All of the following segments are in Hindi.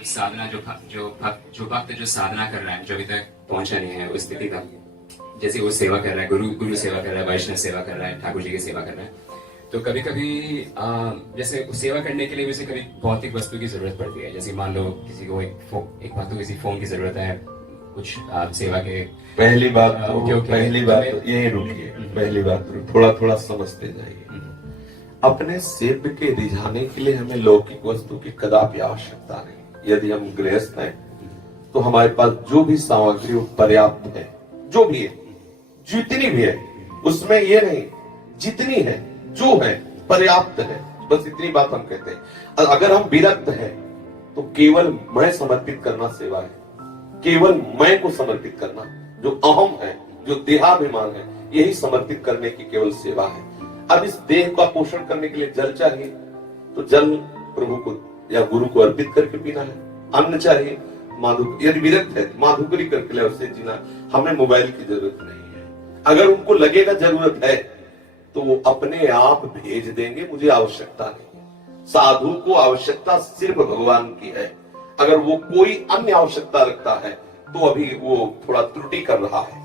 मतलब साधना जो भक्त जो साधना कर रहा है, जो अभी तक पहुंचा नहीं है उस स्थिति तक, जैसे वो सेवा कर रहा है, गुरु सेवा कर रहा है, वैष्णव सेवा कर रहा है, ठाकुर जी की सेवा कर रहा है, तो कभी कभी जैसे सेवा करने के लिए वैसे कभी भौतिक वस्तु की जरूरत पड़ती है। जैसे मान लो किसी को एक बात तो किसी फोन की जरूरत है, कुछ सेवा के पहली बात पहली बात यही रुकिए, पहली बात थोड़ा थोड़ा समझते जाइए। अपने सेव के रिझाने के लिए हमें लौकिक वस्तु की कदापि आवश्यकता नहीं। यदि हम गृहस्थ हैं तो हमारे पास जो भी सामग्री वो पर्याप्त है, जो भी है, जितनी भी है, उसमें ये नहीं, जितनी है जो है पर्याप्त है, बस इतनी बात हम कहते हैं। अगर हम विरक्त हैं तो केवल मैं समर्पित करना सेवा है। केवल मैं को समर्पित करना, जो अहम है, जो देहाभिमान है, यही समर्पित करने की केवल सेवा है। अब इस देह का पोषण करने के लिए जल चाहिए तो जल प्रभु को या गुरु को अर्पित करके पीना है। अन्न चाहिए, यदि विरक्त है माधुकरी करके ले उससे जीना। हमें मोबाइल की जरूरत नहीं है। अगर उनको लगेगा जरूरत है तो वो अपने आप भेज देंगे, मुझे आवश्यकता नहीं है। साधु को आवश्यकता सिर्फ भगवान की है। अगर वो कोई अन्य आवश्यकता रखता है तो अभी वो थोड़ा त्रुटि कर रहा है।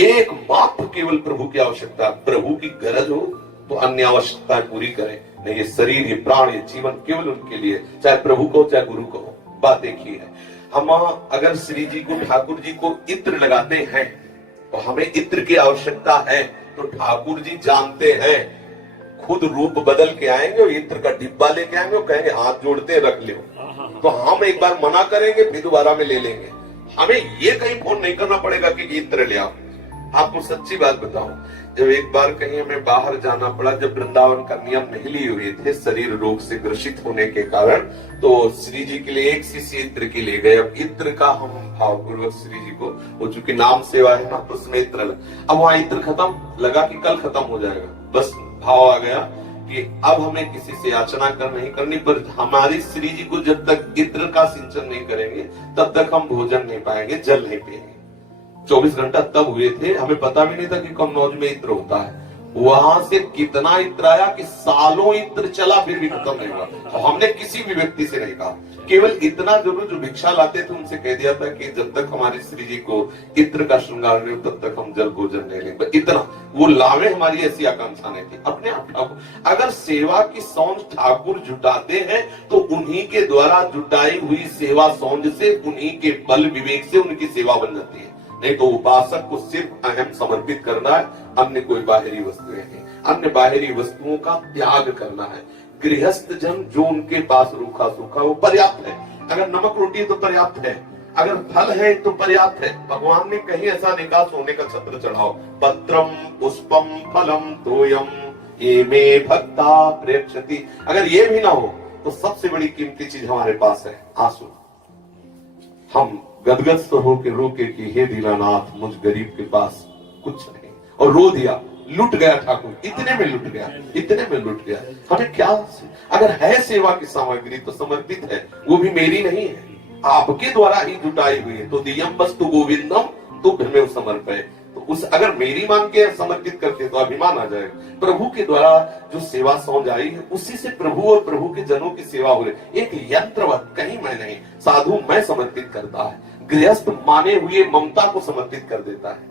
एकमात्र केवल प्रभु की आवश्यकता, प्रभु की गरज हो तो अन्य आवश्यकताएं पूरी करें। नहीं, ये शरीर, ये प्राण, ये जीवन केवल उनके लिए, चाहे प्रभु को चाहे गुरु को। बात एक ही है। हम अगर श्री जी को, ठाकुर जी को इत्र लगाते हैं तो हमें इत्र की आवश्यकता है, तो ठाकुर जी जानते हैं, खुद रूप बदल के आएंगे और इत्र का डिब्बा लेके आएंगे और कहेंगे हाथ जोड़ते रख लो। तो हम एक बार मना करेंगे फिर दोबारा में ले लेंगे। हमें ये कहीं फोन नहीं करना पड़ेगा कि इत्र ले आओ। आपको सच्ची बात बताऊं, जब एक बार कहीं हमें बाहर जाना पड़ा, जब वृंदावन का नियम नहीं लिए हुए थे शरीर रोग से ग्रसित होने के कारण, तो श्री जी के लिए एक शीशी इत्र की ले गए। अब इत्र का हम भावपूर्वक श्री जी को, वो चूंकि नाम सेवा है ना, तो उसमें इत्र अब वहां इत्र खत्म, लगा कि कल खत्म हो जाएगा। बस भाव आ गया कि अब हमें किसी से याचना नहीं करनी, पर हमारी श्री जी को जब तक इत्र का सिंचन नहीं करेंगे तब तक हम भोजन नहीं पाएंगे, जल नहीं पिएंगे। 24 घंटा तब हुए थे, हमें पता भी नहीं था कि कन्नौज में इत्र होता है। वहां से कितना इत्र आया कि सालों इत्र चला फिर भी खत्म नहीं हुआ। तो हमने किसी भी व्यक्ति से नहीं कहा, केवल इतना जरूर जो भिक्षा लाते थे उनसे कह दिया था कि जब तक हमारी श्री जी को इत्र का श्रृंगार नहीं हो तब तक हम जल भोजन नहीं लेंगे। इतना वो लावे, हमारी ऐसी आकांक्षा नहीं थी। अपने आप अगर सेवा की सौंध ठाकुर जुटाते हैं तो उन्हीं के द्वारा जुटाई हुई सेवा सौंध से, उन्हीं के बल विवेक से उनकी सेवा बन जाती है। नहीं तो उपासक को सिर्फ अहम समर्पित करना है, अन्य कोई बाहरी वस्तुएं हैं, अन्य बाहरी वस्तुओं का त्याग करना है। गृहस्थ जन जो उनके पास रूखा सूखा वो पर्याप्त है। अगर नमक रोटी है तो पर्याप्त है, अगर फल है तो पर्याप्त है। भगवान ने कहीं ऐसा निकाह सोने का छत्र चढ़ाओ, पत्रम पुष्पम फलम तोयम ये में भक्ता प्रेक्षति। अगर ये भी ना हो तो सबसे बड़ी कीमती चीज हमारे पास है आंसू। हम गदगद होके रोके कि हे दीनानाथ, मुझ गरीब के पास कुछ नहीं, और रो दिया, लुट गया ठाकुर, इतने में लुट गया, इतने में लुट गया। हमें क्या, अगर है सेवा की सामग्री तो समर्पित है, वो भी मेरी नहीं है, आपके द्वारा ही जुटाई हुई है। तो दियम वस्तु गोविंदम तुभ्यमेव समर्पय। तो उस अगर मेरी मान के समर्पित करते तो अभिमान आ जाएगा। प्रभु के द्वारा जो सेवा सौंध आई है उसी से प्रभु और प्रभु के जनों की सेवा हो रही। एक यंत्रवत, कहीं मैं नहीं, साधु मैं समर्पित करता है, गृहस्थ माने हुए ममता को समर्पित कर देता है।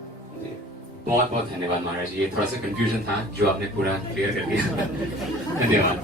बहुत बहुत धन्यवाद महाराज जी, ये थोड़ा सा कंफ्यूजन था जो आपने पूरा क्लियर कर दिया। धन्यवाद।